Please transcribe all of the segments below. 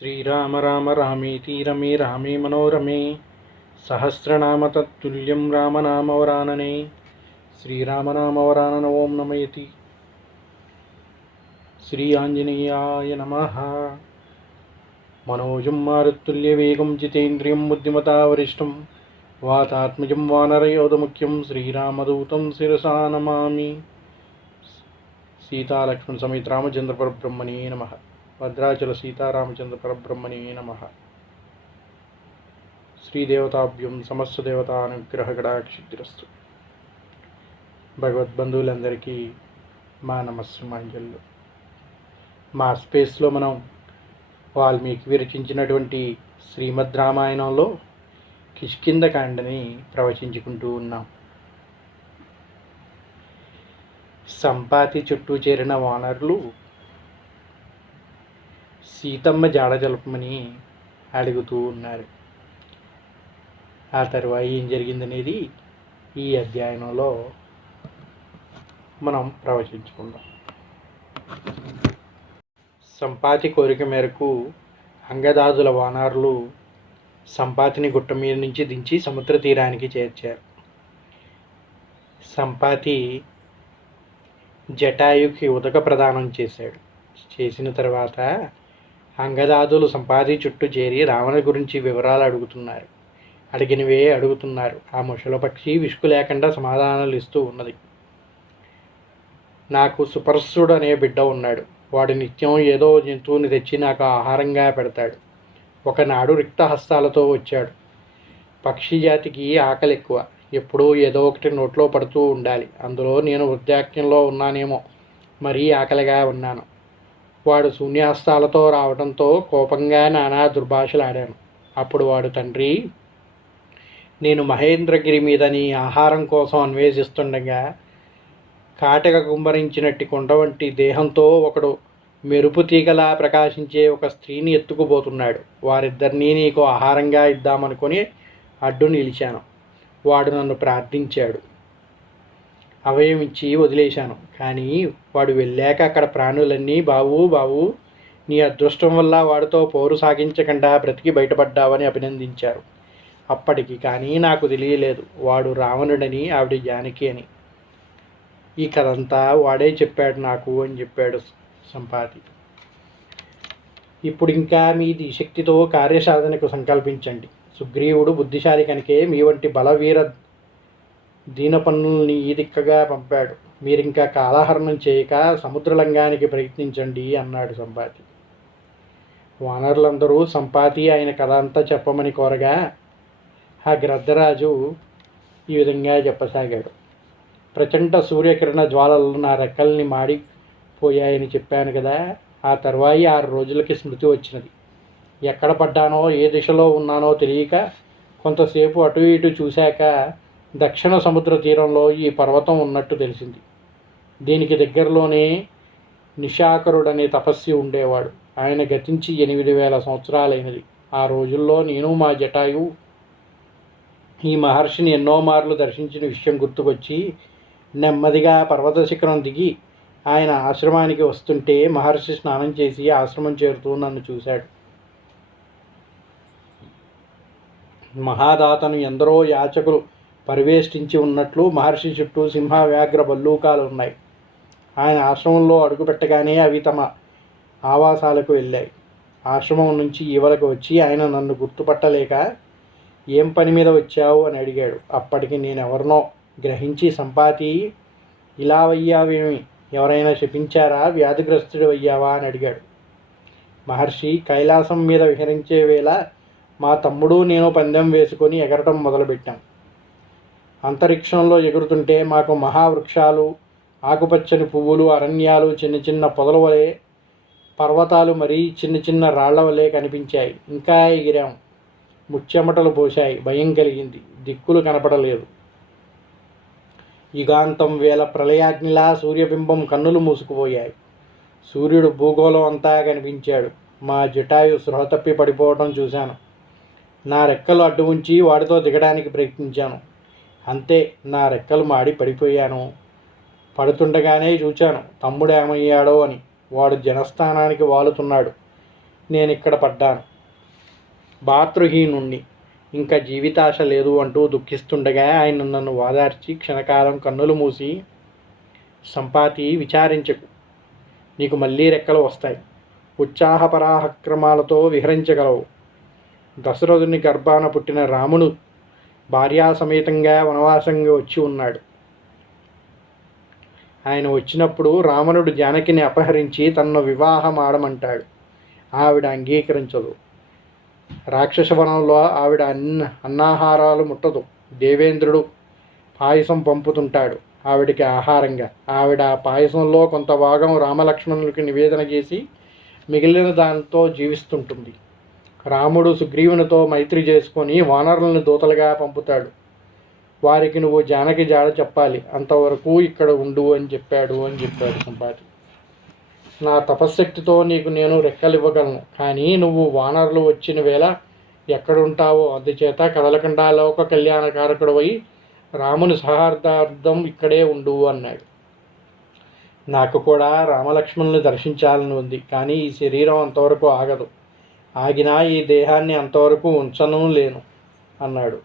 శ్రీరామ రామ రామేతి రమే రామే మనోరమే సహస్రనామ తత్తుల్యం రామనామవరాననే శ్రీరామనామవరానన ఓం నమయతి. శ్రీ ఆంజనేయాయ నమ. మనోజం మారుతుల్యవేగం జితేంద్రియం బుద్ధిమతావరిష్టం వాతాత్మజం వానరయోధముఖ్యం శ్రీరామదూతం శిరసా నమామి. సీతాలక్ష్మణ సమేత రామచంద్ర పరబ్రహ్మణే నమ. భద్రాచల సీతారామచంద్ర పరబ్రహ్మణి నమ. శ్రీదేవతాభ్యం సమస్త దేవతా అనుగ్రహ గడాక్షిద్రస్తు భగవద్బంధువులందరికీ మా నమస్సుమాంజల్లు మా స్పేస్లో మనం వాల్మీకి విరచించినటువంటి శ్రీమద్ రామాయణంలో కిష్కిందకాండని ప్రవచించుకుంటూ ఉన్నాం. సంపాతి చుట్టూ చేరిన వానరులు సీతమ్మ జాడ జలపమని అడుగుతూ ఉన్నారు. ఆ తర్వాత ఏం జరిగిందనేది ఈ అధ్యయనంలో మనం ప్రవచించుకుందాం. సంపాతి కోరిక మేరకు అంగదాదుల వానరులు సంపాతిని గుట్ట మీద నుంచి దించి సముద్ర తీరానికి చేర్చారు. సంపాతి జటాయుకి ఉదక ప్రదానం చేశాడు. చేసిన తర్వాత అంగదాదులు సంపాది చుట్టూ చేరి రావణ గురించి వివరాలు అడుగుతున్నారు. అడిగినవే అడుగుతున్నారు. ఆ ముషల పక్షి విసుగు లేకుండా సమాధానాలు ఇస్తూ ఉన్నది. నాకు సుపర్సుడు అనే బిడ్డ ఉన్నాడు. వాడు నిత్యం ఏదో జంతువుని తెచ్చి నాకు ఆహారంగా పెడతాడు. ఒకనాడు రిక్త హస్తాలతో వచ్చాడు. పక్షి జాతికి ఆకలి ఎక్కువ. ఎప్పుడూ ఏదో ఒకటి నోట్లో పడుతూ ఉండాలి. అందులో నేను వృద్ధాక్యంలో ఉన్నానేమో. మరీ ఆకలిగా ఉన్నాను. వాడు శూన్యాస్తాలతో రావడంతో కోపంగా నానా దుర్భాషలాడాను. అప్పుడు వాడు తండ్రి నేను మహేంద్రగిరి మీద నీ ఆహారం కోసం అన్వేషిస్తుండగా కాటక గుంబరించినట్టి కొండ వంటి దేహంతో ఒకడు మెరుపు తీగలా ప్రకాశించే ఒక స్త్రీని ఎత్తుకుపోతున్నాడు. వారిద్దరినీ నీకు ఆహారంగా ఇద్దామనుకొని అడ్డు నిలిచాను. వాడు నన్ను ప్రార్థించాడు. అవయవించి ఇచ్చి వదిలేశాను. కానీ వాడు వెళ్ళాక అక్కడ ప్రాణులన్నీ బావు బావు నీ అదృష్టం వల్ల వాడితో పోరు సాగించకుండా బ్రతికి బయటపడ్డావని అభినందించారు. అప్పటికి కానీ నాకు తెలియలేదు. వాడు రావణుడని ఆవిడ జానకి అని. ఈ కథంతా వాడే చెప్పాడు నాకు అని చెప్పాడు సంపాతి. ఇప్పుడు ఇంకా మీది శక్తితో కార్యసాధనకు సంకల్పించండి. సుగ్రీవుడు బుద్ధిశాలి కనుకే మీ వంటి బలవీర దీనపన్నుల్ని ఈ దిక్కగా పంపాడు. మీరింకా కాలహరణం చేయక సముద్రలంగానికి ప్రయత్నించండి అన్నాడు సంపాతి. వానరులందరూ సంపాతి ఆయన కథ అంతా చెప్పమని కోరగా ఆ గ్రద్దరాజు ఈ విధంగా చెప్పసాగాడు. ప్రచండ సూర్యకిరణ జ్వాలలు నా రెక్కల్ని మాడిపోయాయని చెప్పాను కదా ఆ తర్వాయి ఆరు రోజులకి స్మృతి వచ్చినది. ఎక్కడ పడ్డానో ఏ దిశలో ఉన్నానో తెలియక కొంతసేపు అటు ఇటు చూశాక దక్షిణ సముద్ర తీరంలో ఈ పర్వతం ఉన్నట్టు తెలిసింది. దీనికి దగ్గరలోనే నిశాకరుడనే తపస్వి ఉండేవాడు. ఆయన గతించి ఎనిమిది వేల సంవత్సరాలైనది. ఆ రోజుల్లో నేను మా జటాయు ఈ మహర్షిని ఎన్నో మార్లు దర్శించిన విషయం గుర్తుకొచ్చి నెమ్మదిగా పర్వత శిఖరం దిగి ఆయన ఆశ్రమానికి వస్తుంటే మహర్షి స్నానం చేసి ఆశ్రమం చేరుతూ నన్ను చూశాడు. మహాదాతను ఎందరో యాచకులు పరివేష్టించి ఉన్నట్లు మహర్షి చుట్టూ సింహ వ్యాఘ్ర బల్లూకాలు ఉన్నాయి. ఆయన ఆశ్రమంలో అడుగుపెట్టగానే అవి తమ ఆవాసాలకు వెళ్ళాయి. ఆశ్రమం నుంచి ఈవలకు వచ్చి ఆయన నన్ను గుర్తుపట్టలేక ఏం పని మీద వచ్చావు? అని అడిగాడు. అప్పటికి నేను ఎవరినో గ్రహించి సంపాతి ఇలా అయ్యావేమి ఎవరైనా శపించారా? వ్యాధిగ్రస్తుడు అయ్యావా అని అడిగాడు. మహర్షి కైలాసం మీద విహరించే వేళ మా తమ్ముడు నేను పందెం వేసుకొని ఎగరటం మొదలుపెట్టాం. అంతరిక్షంలో ఎగురుతుంటే మాకు మహావృక్షాలు ఆకుపచ్చని పువ్వులు అరణ్యాలు చిన్న చిన్న పొదల వలె పర్వతాలు మరీ చిన్న చిన్న రాళ్ళ వలె కనిపించాయి. ఇంకా ఎగిరాం. ముచ్చెమటలు పోశాయి. భయం కలిగింది. దిక్కులు కనపడలేదు. యుగాంతం వేల ప్రళయాగ్నిలా సూర్యబింబం కన్నులు మూసుకుపోయాయి. సూర్యుడు భూగోళం అంతా కనిపించాడు. మా జటాయు సృహ తప్పి పడిపోవటం చూశాను. నా రెక్కలు అడ్డు ఉంచి వాడితో దిగడానికి ప్రయత్నించాను. అంతే నా రెక్కలు మాడి పడిపోయాను. పడుతుండగానే చూచాను తమ్ముడు ఏమయ్యాడో అని. వాడు జనస్థానానికి వాలుతున్నాడు. నేను ఇక్కడ పడ్డాను. బాతృహీనుణ్ణి ఇంకా జీవితాశ లేదు అంటూ దుఃఖిస్తుండగా ఆయన నన్ను వాదార్చి క్షణకాలం కన్నులు మూసి సంపాతి విచారించకు. నీకు మళ్ళీ రెక్కలు వస్తాయి. ఉత్సాహపరాహక్రమాలతో విహరించగలవు. దశరథుని గర్భాన పుట్టిన రాముడు భార్యాసమేతంగా వనవాసంగా వచ్చి ఉన్నాడు. ఆయన వచ్చినప్పుడు రావణుడు జానకిని అపహరించి తనను వివాహం ఆడమంటాడు. ఆవిడ అంగీకరించదు. రాక్షస వనంలో ఆవిడ అన్న అన్నాహారాలు ముట్టదు. దేవేంద్రుడు పాయసం పంపుతుంటాడు ఆవిడికి ఆహారంగా. ఆవిడ ఆ పాయసంలో కొంత భాగం రామలక్ష్మణులకి నివేదన చేసి మిగిలిన దానితో జీవిస్తుంటుంది. రాముడు సుగ్రీవునితో మైత్రి చేసుకొని వానరులను దూతలుగా పంపుతాడు. వారికి నువ్వు జానకి జాడ చెప్పాలి. అంతవరకు ఇక్కడ ఉండు అని చెప్పాడు అని చెప్పాడు సంపాటి నా తపశ్శక్తితో నీకు నేను రెక్కలు ఇవ్వగలను కానీ నువ్వు వానరులు వచ్చిన వేళ ఎక్కడుంటావో అందుచేత కదలకుండా లోక కళ్యాణకారకుడవై రాముని సహార్థార్థం ఇక్కడే ఉండు అన్నాడు. నాకు కూడా రామలక్ష్మణుని దర్శించాలని ఉంది. కానీ ఈ శరీరం అంతవరకు ఆగదు. ఆగినా ఈ దేహాన్ని అంతవరకు ఉంచను లేను అన్నాడు.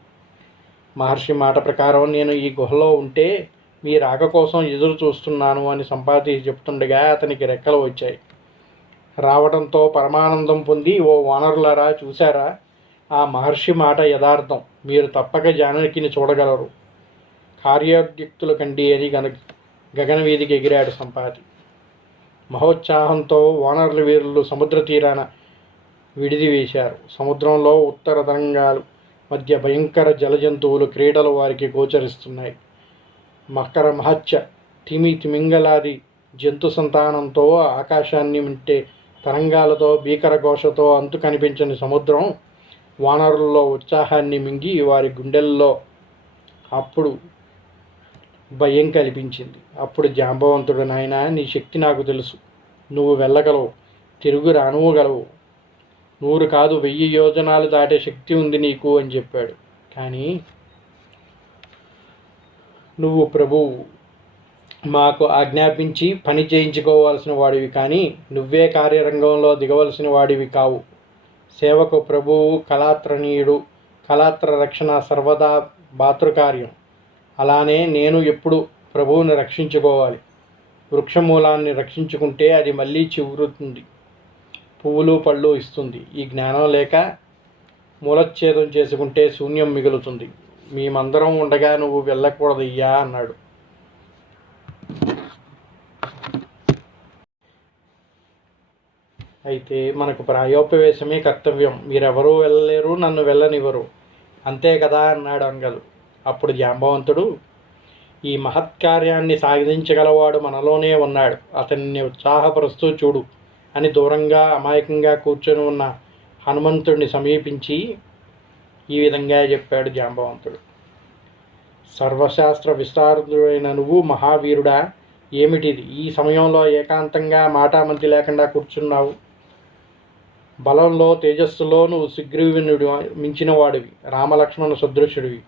మహర్షి మాట ప్రకారం నేను ఈ గుహలో ఉంటే మీ రాక కోసం ఎదురు చూస్తున్నాను అని సంపాతి చెప్తుండగా అతనికి రెక్కలు వచ్చాయి. రావడంతో పరమానందం పొంది ఓ వానరులారా చూశారా? ఆ మహర్షి మాట యథార్థం. మీరు తప్పక జానకిని చూడగలరు. కార్యోద్యుక్తుల కండి అని గన గగన వీధికి ఎగిరాడు సంపాతి మహోత్సాహంతో వానరుల వీరులు సముద్ర తీరాన విడిది వేశారు సముద్రంలో ఉత్తర తరంగాలు మధ్య భయంకర జలజంతువులు క్రీడలు వారికి గోచరిస్తున్నాయి. మకర మహత్య తిమి తిమింగలాది జంతు సంతానంతో ఆకాశాన్ని మింటే తరంగాలతో భీకర ఘోషతో అంతు కనిపించని సముద్రం వానరుల్లో ఉత్సాహాన్ని మింగి వారి గుండెల్లో అప్పుడు భయం కల్పించింది. అప్పుడు జాంబవంతుడు నాయన నీ శక్తి నాకు తెలుసు. నువ్వు వెళ్ళగలవు. తిరుగు రానువగలవు నూరు కాదు వెయ్యి యోజనాలు దాటే శక్తి ఉంది నీకు అని చెప్పాడు. కానీ నువ్వు ప్రభువు మాకు ఆజ్ఞాపించి పని చేయించుకోవాల్సిన వాడివి కానీ నువ్వే కార్యరంగంలో దిగవలసిన వాడివి కావు. సేవకు ప్రభువు కళాత్రనీయుడు కళాత్ర రక్షణ సర్వదా భాతృకార్యం. అలానే నేను ఎప్పుడు ప్రభువుని రక్షించుకోవాలి. వృక్షమూలాన్ని రక్షించుకుంటే అది మళ్ళీ చివురుతుంది. పువ్వులు పళ్ళు ఇస్తుంది. ఈ జ్ఞానం లేక మూలచ్ఛేదం చేసుకుంటే శూన్యం మిగులుతుంది. మేమందరం ఉండగా నువ్వు వెళ్ళకూడదయ్యా అన్నాడు. అయితే మనకు ప్రాయోపవేశమే కర్తవ్యం. మీరెవరూ వెళ్ళలేరు నన్ను వెళ్ళనివ్వరు. అంతే కదా అన్నాడు అంగలు. అప్పుడు జాంబవంతుడు ఈ మహత్కార్యాన్ని సాధించగలవాడు మనలోనే ఉన్నాడు. అతన్ని ఉత్సాహపరుస్తూ చూడు. అని దూరంగా అమాయకంగా కూర్చొని ఉన్న హనుమంతుడిని సమీపించి ఈ విధంగా చెప్పాడు జాంబవంతుడు. సర్వశాస్త్ర విస్తారుడైన నువ్వు మహావీరుడా ఏమిటిది? ఈ సమయంలో ఏకాంతంగా మాటామంతి లేకుండా కూర్చున్నావు. బలంలో తేజస్సులో నువ్వు సుగ్రీవునుడు మించిన వాడివి రామలక్ష్మణ సదృశుడివి.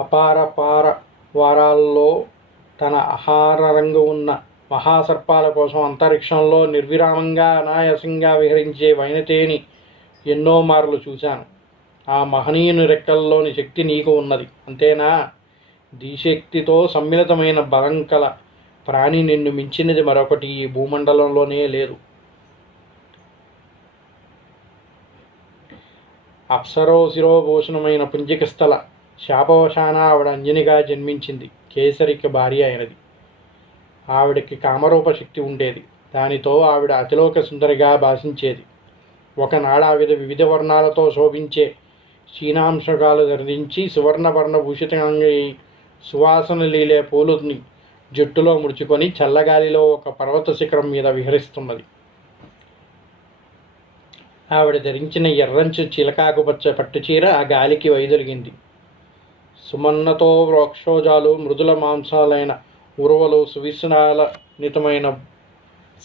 అపార పార వారాల్లో తన ఆహార రంగు ఉన్న మహాసర్పాల కోసం అంతరిక్షంలో నిర్విరామంగా అనాయాసంగా విహరించే వైనతేని ఎన్నో మార్లు చూశాను. ఆ మహనీయుని రెక్కల్లోని శక్తి నీకు ఉన్నది అంతేనా? దీశక్తితో సమ్మిళితమైన బలం కల ప్రాణి నిన్ను మించినది మరొకటి ఈ భూమండలంలోనే లేదు. అప్సరో శిరోభూషణమైన పుంజిక స్థల శాపవశాన ఆవిడ అంజనిగా జన్మించింది కేసరికి భార్య అయినది. ఆవిడకి కామరూప శక్తి ఉండేది. దానితో ఆవిడ అతిలోక సుందరిగా భాషించేది. ఒకనాడు ఆవిడ వివిధ వర్ణాలతో శోభించే క్షీణాంశకాలు ధరించి సువర్ణవర్ణ భూషితంగా సువాసన లీలే పూలుని జుట్టులో ముడుచుకొని చల్లగాలిలో ఒక పర్వత శిఖరం మీద విహరిస్తున్నది. ఆవిడ ధరించిన ఎర్రంచు చిలకాకుపచ్చ పట్టుచీర ఆ గాలికి వైదొలిగింది. సుమన్నతో వృక్షోజాలు మృదుల మాంసాలైన ఉరువలు సువిసనాలనితమైన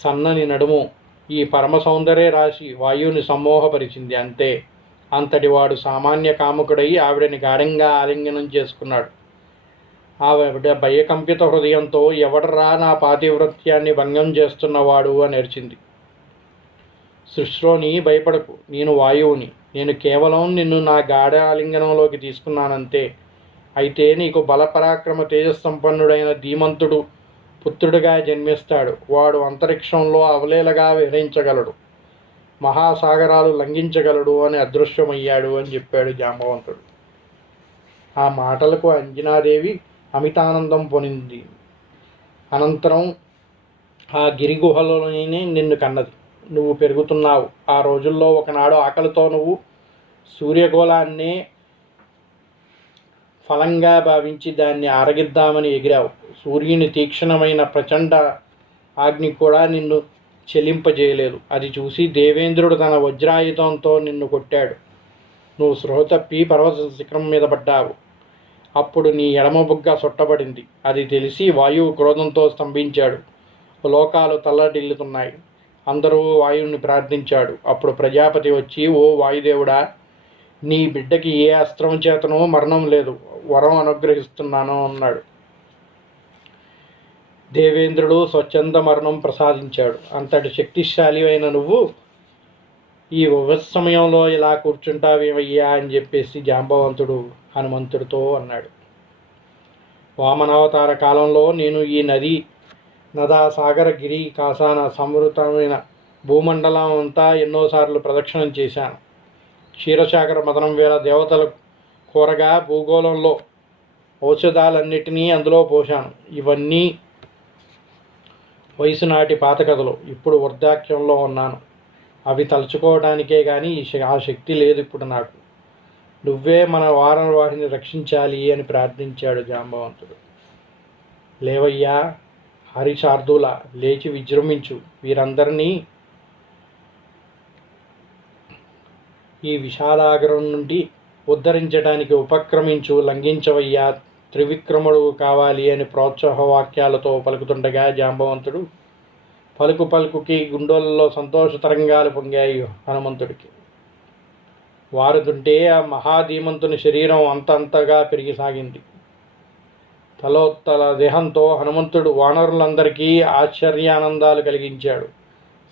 సన్నని నడుము ఈ పరమ సౌందర్య రాశి వాయువుని సమ్మోహపరిచింది అంతే అంతటి వాడు సామాన్య కాముకుడై ఆవిడని గాఢంగా ఆలింగనం చేసుకున్నాడు. ఆవిడ భయకంపిత హృదయంతో ఎవడరా నా పాతివృత్యాన్ని భంగం చేస్తున్నవాడు అని అరిచింది సృష్టిలోని భయపడకు. నేను వాయువుని. నేను కేవలం నిన్ను నా గాఢ ఆలింగనంలోకి తీసుకున్నానంతే. అయితే నీకు బలపరాక్రమ తేజస్సంపన్నుడైన ధీమంతుడు పుత్రుడిగా జన్మిస్తాడు. వాడు అంతరిక్షంలో అవలేలగా విహరించగలడు మహాసాగరాలు లంఘించగలడు అని అదృశ్యమయ్యాడు అని చెప్పాడు జాంబవంతుడు. ఆ మాటలకు అంజనాదేవి అమితానందం పొందింది. అనంతరం ఆ గిరిగుహలోనే నిన్ను కన్నది. నువ్వు పెరుగుతున్నావు. ఆ రోజుల్లో ఒకనాడు ఆకలితో నువ్వు సూర్యగోళాన్నే ఫలంగా భావించి దాన్ని ఆరగిద్దామని ఎగిరావు. సూర్యుని తీక్షణమైన ప్రచండ ఆగ్ని కూడా నిన్ను చెలింపజేయలేదు. అది చూసి దేవేంద్రుడు తన వజ్రాయుధంతో నిన్ను కొట్టాడు. నువ్వు సృహ తప్పి పర్వత శిఖరం మీద పడ్డావు. అప్పుడు నీ ఎడమ బుగ్గ సొట్టబడింది. అది తెలిసి వాయువు క్రోధంతో స్తంభించాడు. లోకాలు తల్లడిల్లుతున్నాయి. అందరూ వాయువుని ప్రార్థించాడు. అప్పుడు ప్రజాపతి వచ్చి ఓ వాయుదేవుడా నీ బిడ్డకి ఏ అస్త్రం చేతనో మరణం లేదు. వరం అనుగ్రహిస్తున్నాను అన్నాడు. దేవేంద్రుడు స్వచ్ఛంద మరణం ప్రసాదించాడు. అంతటి శక్తిశాలి అయిన నువ్వు ఈ సమయంలో ఇలా కూర్చుంటావేమయ్యా అని చెప్పేసి జాంబవంతుడు హనుమంతుడితో అన్నాడు. వామనావతార కాలంలో నేను ఈ నది నదా సాగర గిరి కాసాన సమృతమైన భూమండలం అంతా ఎన్నోసార్లు ప్రదక్షిణం చేశాను. క్షీరసాగర మదనం వేళ దేవతలు కూరగా భూగోళంలో ఔషధాలన్నిటినీ అందులో పోశాను. ఇవన్నీ వయసు నాటి పాత కథలు. ఇప్పుడు వృద్ధాక్యంలో ఉన్నాను. అవి తలుచుకోవడానికే కానీ ఆ శక్తి లేదు ఇప్పుడు నాకు. నువ్వే మన వాహిని రక్షించాలి అని ప్రార్థించాడు జాంబవంతుడు. లేవయ్యా హరిశార్దుల లేచి విజృంభించు. వీరందరినీ ఈ విశాలాగరం నుండి ఉద్ధరించడానికి ఉపక్రమించు లంఘించవయ్యా త్రివిక్రముడు కావాలి అని ప్రోత్సాహ వాక్యాలతో పలుకుతుండగా జాంబవంతుడు పలుకు పలుకుకి గుండెల్లో సంతోష తరంగాలు పొంగాయి హనుమంతుడికి. వారుతుంటే ఆ మహాధీమంతుని శరీరం అంతంతగా పెరిగిసాగింది. తలోత్తల దేహంతో హనుమంతుడు వానరులందరికీ ఆశ్చర్యానందాలు కలిగించాడు.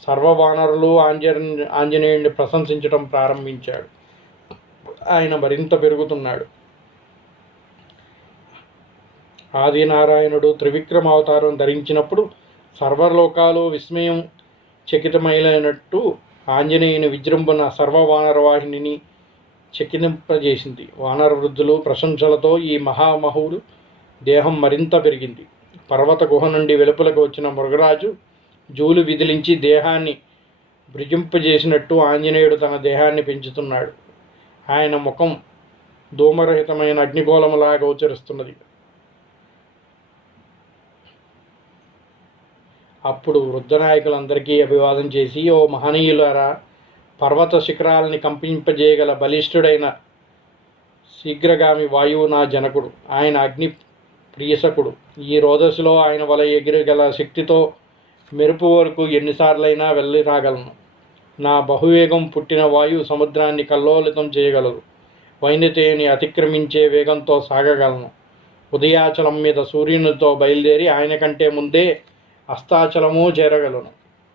సర్వ వానరులు ఆంజనే ఆంజనేయుడిని ప్రశంసించడం ప్రారంభించాడు. ఆయన మరింత పెరుగుతున్నాడు. ఆదినారాయణుడు త్రివిక్రమ అవతారం ధరించినప్పుడు సర్వలోకాలు విస్మయం చకితమైనట్టు ఆంజనేయుని విజృంభణ సర్వవానరవాహిని చకితింపజేసింది వానర వృద్ధులు ప్రశంసలతో ఈ మహామహుడు దేహం మరింత పెరిగింది. పర్వత గుహ నుండి వెలుపలకు వచ్చిన మృగరాజు జూలు విదిలించి దేహాన్ని భృజింపజేసినట్టు ఆంజనేయుడు తన దేహాన్ని పెంచుతున్నాడు. ఆయన ముఖం ధూమరహితమైన అగ్నిగోళములాగా గోచరిస్తున్నది అప్పుడు వృద్ధ నాయకులందరికీ అభివాదం చేసి ఓ మహనీయులారా పర్వత శిఖరాలని కంపింపజేయగల బలిష్ఠుడైన శీఘ్రగామి వాయువు నా జనకుడు. ఆయన అగ్ని ప్రియసకుడు ఈ రోదశలో ఆయన వల ఎగిరగల శక్తితో మెరుపు వరకు ఎన్నిసార్లైనా వెళ్ళి రాగలను. నా బహువేగం పుట్టిన వాయువు సముద్రాన్ని కల్లోలితం చేయగలదు. వైనతేని అతిక్రమించే వేగంతో సాగగలను. ఉదయాచలం మీద సూర్యునితో బయలుదేరి ఆయన కంటే ముందే అస్తాచలము చేరగలను.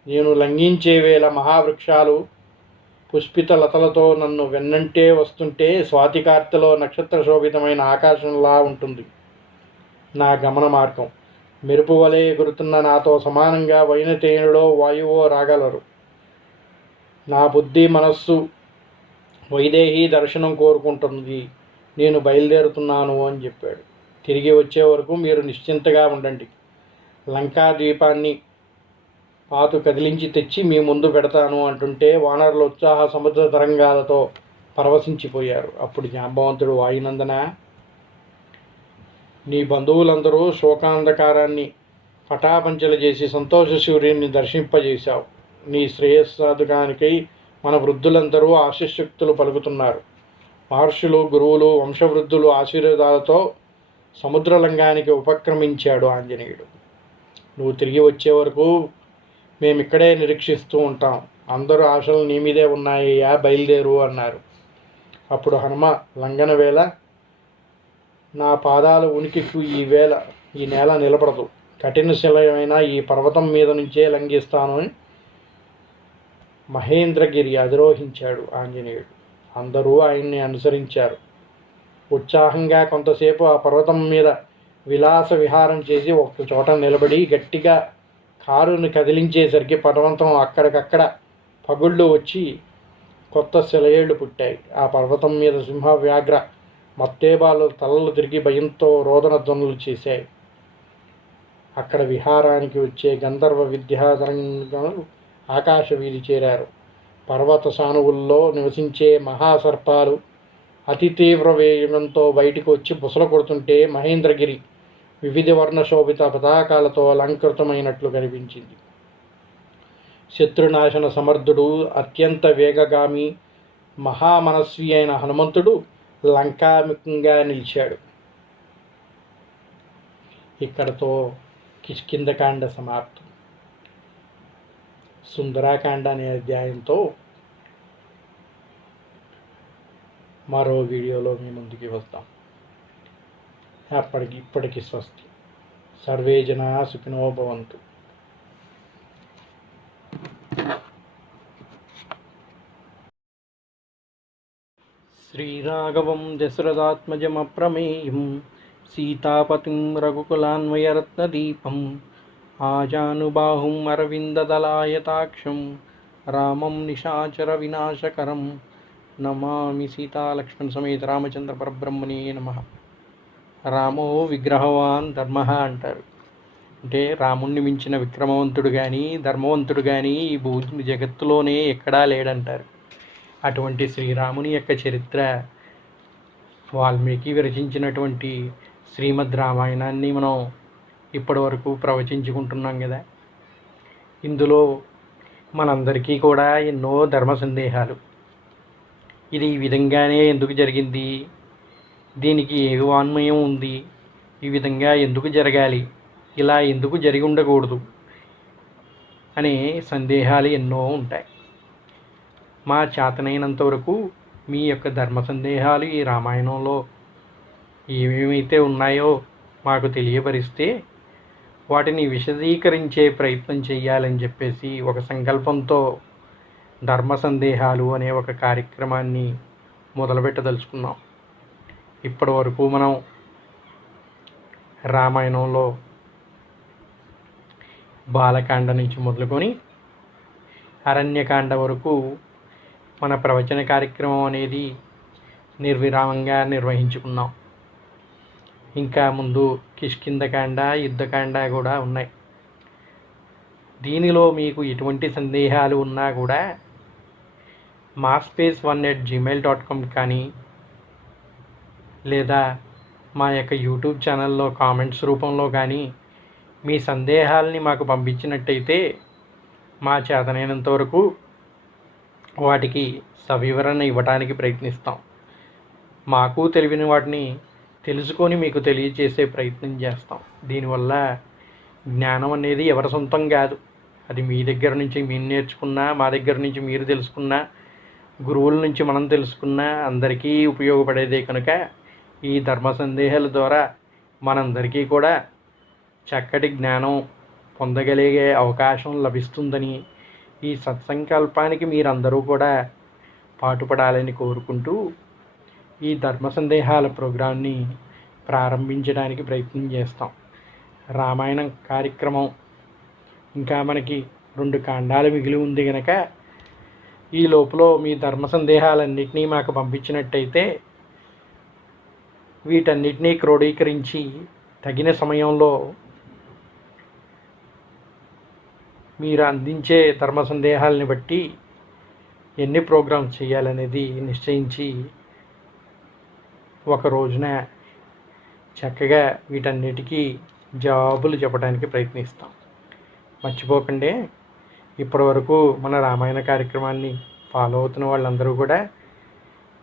నేను లంఘించే వేళ మహావృక్షాలు పుష్పిత లతలతో నన్ను వెన్నంటే వస్తుంటే స్వాతికార్తెలో నక్షత్ర శోభితమైన ఆకాశంలా ఉంటుంది. నా గమన మార్గం. మెరుపు వలె ఎగురుతున్న నాతో సమానంగా వైనతేనుడో వాయువో రాగలరు. నా బుద్ధి మనస్సు వైదేహి దర్శనం కోరుకుంటుంది నేను బయలుదేరుతున్నాను అని చెప్పాడు. తిరిగి వచ్చే వరకు మీరు నిశ్చింతగా ఉండండి. లంకా ద్వీపాన్ని పాతు కదిలించి తెచ్చి మీ ముందు పెడతాను అంటుంటే వానరుల ఉత్సాహ సముద్ర తరంగాలతో పరవశించిపోయారు. అప్పుడు జాంబవంతుడు వాయునందన నీ బంధువులందరూ శోకాంధకారాన్ని పటాపంచలు చేసి సంతోష సూర్యుని దర్శింపజేశావు. నీ శ్రేయస్సాధకానికై మన వృద్ధులందరూ ఆశిశక్తులు పలుకుతున్నారు. మహర్షులు గురువులు వంశవృద్ధులు ఆశీర్వాదాలతో సముద్రలంగానికి ఉపక్రమించాడు ఆంజనేయుడు. నువ్వు తిరిగి వచ్చే వరకు మేము ఇక్కడే నిరీక్షిస్తూ ఉంటాం. అందరూ ఆశలు నీ మీదే ఉన్నాయ్యా బయలుదేరు అన్నారు. అప్పుడు హనుమ లంఘన వేళ నా పాదాల ఉనికికు ఈ వేళ ఈ నేల నిలబడదు. కఠిన శిలమైన ఈ పర్వతం మీద నుంచే లంఘిస్తాను అని మహేంద్రగిరి అధిరోహించాడు ఆంజనేయుడు. అందరూ ఆయన్ని అనుసరించారు. ఉత్సాహంగా కొంతసేపు ఆ పర్వతం మీద విలాస విహారం చేసి ఒక చోట నిలబడి గట్టిగా కారుని కదిలించేసరికి పర్వతం అక్కడికక్కడ పగుళ్ళు వచ్చి కొత్త సెలయేళ్ళు పుట్టాయి. ఆ పర్వతం మీద సింహ వ్యాఘ్ర మత్తేబాలు తలలు తిరిగి భయంతో రోదన ధ్వనులు చేశాయి. అక్కడ విహారానికి వచ్చే గంధర్వ విద్యాధరంగాలు ఆకాశవీధి చేరారు. పర్వత సానువుల్లో నివసించే మహాసర్పాలు అతి తీవ్ర వేగంతో బయటికి వచ్చి బుసలు కొడుతుంటే మహేంద్రగిరి వివిధ వర్ణశోభిత పతాకాలతో అలంకృతమైనట్లు కనిపించింది. శత్రునాశన సమర్థుడు అత్యంత వేగగామి మహామనస్వి అయిన హనుమంతుడు లంకాముఖంగా నిలిచాడు. ఇక్కడతో కిష్కిందకాండ సమాప్తం. సుందరాకాండ అనే అధ్యాయంతో మరో వీడియోలో మీ ముందుకి వస్తాం. అప్పటికి ఇప్పటికి స్వస్తి. సర్వే జనా సుఖినో భవంతు. శ్రీరాఘవం దశరథాత్మజమప్రమేయం. సీతాపతిం రఘుకులాన్వయరత్నదీపం. ఆజానుబాహుం అరవిందదలాయతాక్షం రామం నిశాచర వినాశకరం నమామి సీతాలక్ష్మణ సమేత రామచంద్ర పరబ్రహ్మణే నమ. రామో విగ్రహవాన్ ధర్మ అంటారు. అంటే రాముణ్ణి మించిన విక్రమవంతుడు కానీ ధర్మవంతుడు కానీ ఈ భూ జగత్తులోనే ఎక్కడా లేడంటారు. అటువంటి శ్రీరాముని యొక్క చరిత్ర వాల్మీకి విరచించినటువంటి శ్రీమద్ రామాయణాన్ని మనం ఇప్పటి వరకు ప్రవచించుకుంటున్నాం కదా. ఇందులో మనందరికీ కూడా ఎన్నో ధర్మ సందేహాలు. ఇది ఈ విధంగానే ఎందుకు జరిగింది? దీనికి ఏ వాన్మయం ఉంది? ఈ విధంగా ఎందుకు జరగాలి? ఇలా ఎందుకు జరిగి ఉండకూడదు? అనే సందేహాలు ఎన్నో ఉంటాయి. మా చేతనైనంత వరకు మీ యొక్క ధర్మ సందేహాలు ఈ రామాయణంలో ఏమేమైతే ఉన్నాయో మాకు తెలియపరిస్తే వాటిని విశదీకరించే ప్రయత్నం చేయాలని చెప్పేసి ఒక సంకల్పంతో ధర్మ సందేహాలు అనే ఒక కార్యక్రమాన్ని మొదలుపెట్టదలుచుకున్నాం. ఇప్పటి వరకు మనం రామాయణంలో బాలకాండ నుంచి మొదలుకొని అరణ్యకాండ వరకు మన ప్రవచన కార్యక్రమం అనేది నిర్విరామంగా నిర్వహించుకున్నాం. ఇంకా ముందు కిష్కిందకాండ యుద్ధకాండ కూడా ఉన్నాయి. దీనిలో మీకు ఎటువంటి సందేహాలు ఉన్నా కూడా మా space one at Gmail dot com కానీ లేదా మా యొక్క యూట్యూబ్ ఛానల్లో కామెంట్స్ రూపంలో కానీ మీ సందేహాలని మాకు పంపించినట్టయితే మా చేతనైనంత వరకు వాటికి సవివరణ ఇవ్వడానికి ప్రయత్నిస్తాం. మాకు తెలియని వాటిని తెలుసుకొని మీకు తెలియజేసే ప్రయత్నం చేస్తాం. దీనివల్ల జ్ఞానం అనేది ఎవరి సొంతం కాదు. అది మీ దగ్గర నుంచి మేము నేర్చుకున్నా మా దగ్గర నుంచి మీరు తెలుసుకున్నా గురువుల నుంచి మనం తెలుసుకున్నా అందరికీ ఉపయోగపడేదే కనుక ఈ ధర్మ సందేహాల ద్వారా మనందరికీ కూడా చక్కటి జ్ఞానం పొందగలిగే అవకాశం లభిస్తుందని ఈ సత్సంకల్పానికి మీరందరూ కూడా పాటుపడాలని కోరుకుంటూ ఈ ధర్మ సందేహాల ప్రోగ్రాంని ప్రారంభించడానికి ప్రయత్నం చేస్తాం. రామాయణం కార్యక్రమం. ఇంకా మనకి రెండు కాండాలు మిగిలి ఉంది కనుక ఈ లోపల మీ ధర్మ సందేహాలన్నింటినీ మాకు పంపించినట్టయితే వీటన్నిటినీ క్రోడీకరించి తగిన సమయంలో మీరు అందించే ధర్మ సందేహాలని బట్టి ఎన్ని ప్రోగ్రామ్స్ చేయాలనేది నిశ్చయించి ఒక రోజున చక్కగా వీటన్నిటికీ జవాబులు చెప్పడానికి ప్రయత్నిస్తాం. మర్చిపోకండి ఇప్పటి వరకు మన రామాయణ కార్యక్రమాన్ని ఫాలో అవుతున్న వాళ్ళందరూ కూడా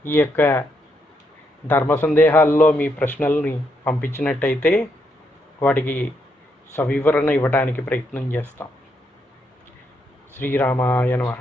ఈ యొక్క ధర్మ సందేహాల్లో మీ ప్రశ్నల్ని పంపించినట్టయితే వాటికి సవివరణ ఇవ్వడానికి ప్రయత్నం చేస్తాం. శ్రీరామాయ నమ.